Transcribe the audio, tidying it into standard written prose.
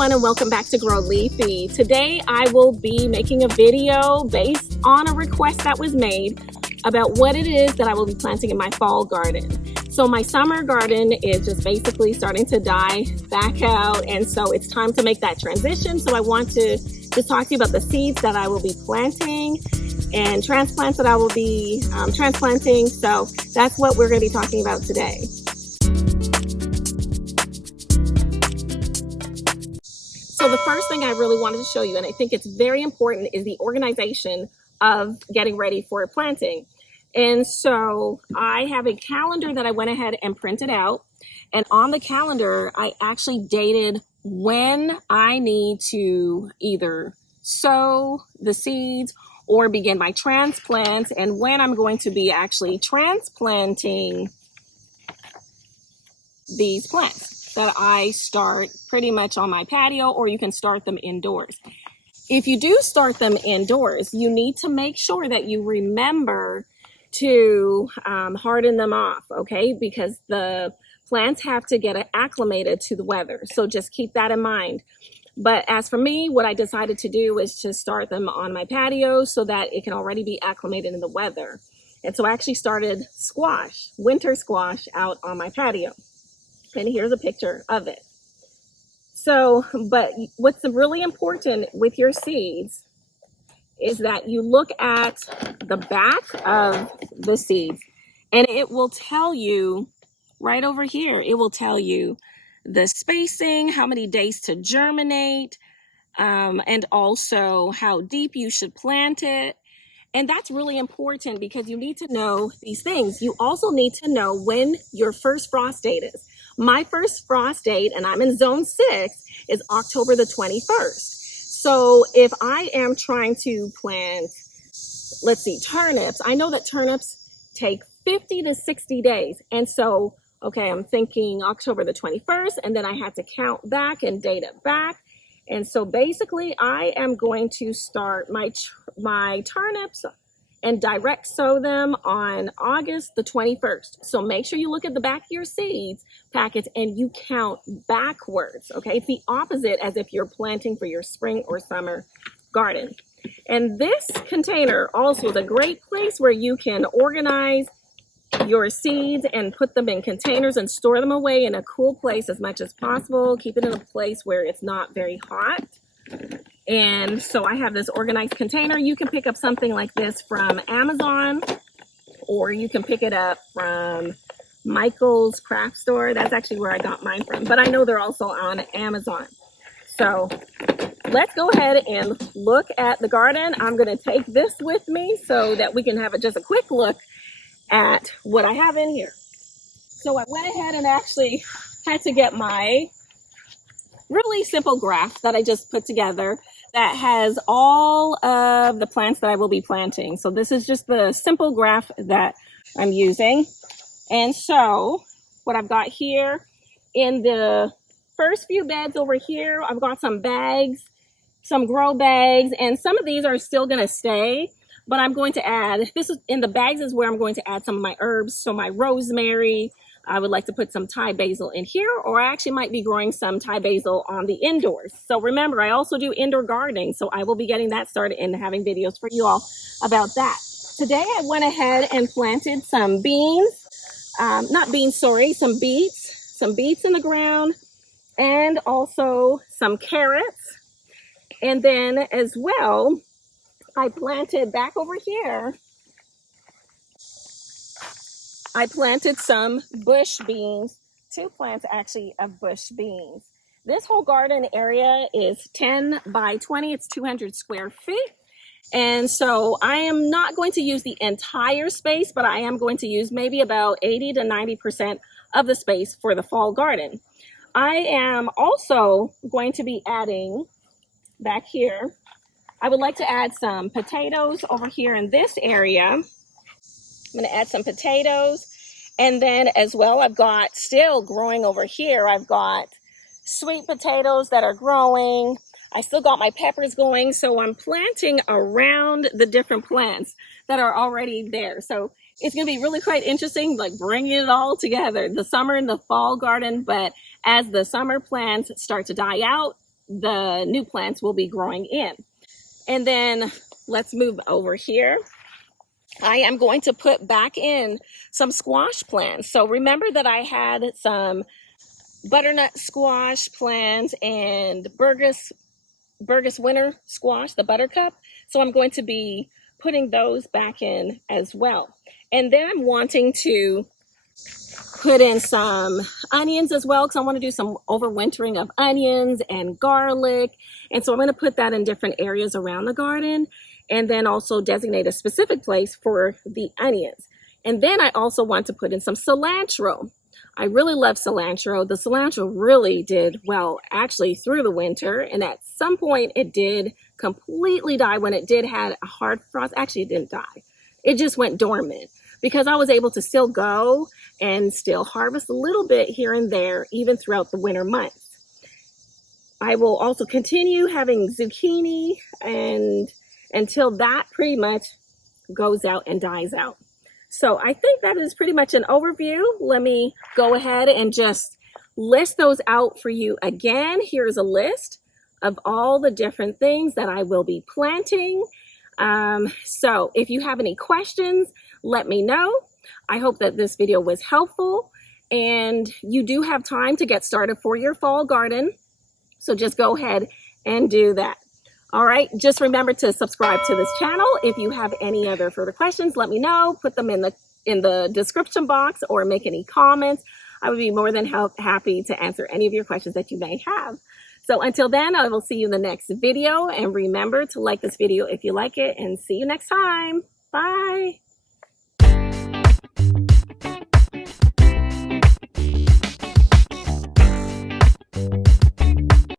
everyone, and welcome back to Grow Leafy. Today I will be making a video based on a request that was made about what it is that I will be planting in my fall garden. So my summer garden is just basically starting to die back out, and so it's time to make that transition. So I want to just talk to you about the seeds that I will be planting and transplants that I will be transplanting. So that's what we're going to be talking about today. So the first thing I really wanted to show you, and I think it's very important, is the organization of getting ready for planting. And so I have a calendar that I went ahead and printed out. And on the calendar, I actually dated when I need to either sow the seeds or begin my transplants, and when I'm going to be actually transplanting these plants that I start pretty much on my patio, or you can start them indoors. If you do start them indoors, you need to make sure that you remember to harden them off, okay? Because the plants have to get acclimated to the weather. So just keep that in mind. But as for me, what I decided to do is to start them on my patio so that it can already be acclimated in the weather. And so I actually started squash, winter squash, out on my patio. And here's a picture of it. So, but what's really important with your seeds is that you look at the back of the seeds, and it will tell you right over here, it will tell you the spacing, how many days to germinate, and also how deep you should plant it. And that's really important because you need to know these things. You also need to know when your first frost date is. My first frost date, and I'm in zone 6, is October the 21st. So if I am trying to plant, let's see, turnips, I know that turnips take 50 to 60 days. And so, okay, I'm thinking October the 21st, and then I had to count back and date it back. And so basically I am going to start my turnips and direct sow them on August the 21st. So make sure you look at the back of your seeds packets and you count backwards, okay? It's the opposite as if you're planting for your spring or summer garden. And this container also is a great place where you can organize your seeds and put them in containers and store them away in a cool place as much as possible. Keep it in a place where it's not very hot. And so I have this organized container. You can pick up something like this from Amazon, or you can pick it up from Michael's craft store. That's actually where I got mine from, but I know they're also on Amazon. So let's go ahead and look at the garden. I'm going to take this with me so that we can have just a quick look at what I have in here. So I went ahead and actually had to get my really simple graph that I just put together that has all of the plants that I will be planting. So this is just the simple graph that I'm using. And so what I've got here in the first few beds over here, I've got some bags, some grow bags, and some of these are still going to stay. But I'm going to add, this is in the bags is where I'm going to add some of my herbs. So my rosemary, I would like to put some Thai basil in here, or I actually might be growing some Thai basil on the indoors. So remember, I also do indoor gardening. So I will be getting that started and having videos for you all about that. Today I went ahead and planted some beans, some beets in the ground, and also some carrots. And then as well, I planted back over here, I planted some bush beans, 2 plants actually of bush beans. This whole garden area is 10 by 20, it's 200 square feet. And so I am not going to use the entire space, but I am going to use maybe about 80 to 90% of the space for the fall garden. I am also going to be adding back here, I would like to add some potatoes over here in this area. I'm going to add some potatoes. And then as well, I've got still growing over here, I've got sweet potatoes that are growing. I still got my peppers going. So I'm planting around the different plants that are already there. So it's going to be really quite interesting, like bringing it all together, the summer and the fall garden. But as the summer plants start to die out, the new plants will be growing in. And then let's move over here. I am going to put back in some squash plants. So remember that I had some butternut squash plants and Burgess winter squash, the buttercup. So I'm going to be putting those back in as well. And then I'm wanting to put in some onions as well, because I want to do some overwintering of onions and garlic. And so I'm going to put that in different areas around the garden, and then also designate a specific place for the onions. And then I also want to put in some cilantro. I really love cilantro. The cilantro really did well actually through the winter, and at some point it did completely die when it did had a hard frost. Actually, it didn't die. It just went dormant, because I was able to still go and still harvest a little bit here and there, even throughout the winter months. I will also continue having zucchini and until that pretty much goes out and dies out. So I think that is pretty much an overview. Let me go ahead and just list those out for you again. Here's a list of all the different things that I will be planting. So if you have any questions, let me know. I hope that this video was helpful, and you do have time to get started for your fall garden. So just go ahead and do that. All right, just remember to subscribe to this channel. If you have any other further questions, let me know. Put them in the description box or make any comments. I would be more than happy to answer any of your questions that you may have. So until then, I will see you in the next video. And remember to like this video if you like it, and see you next time. Bye.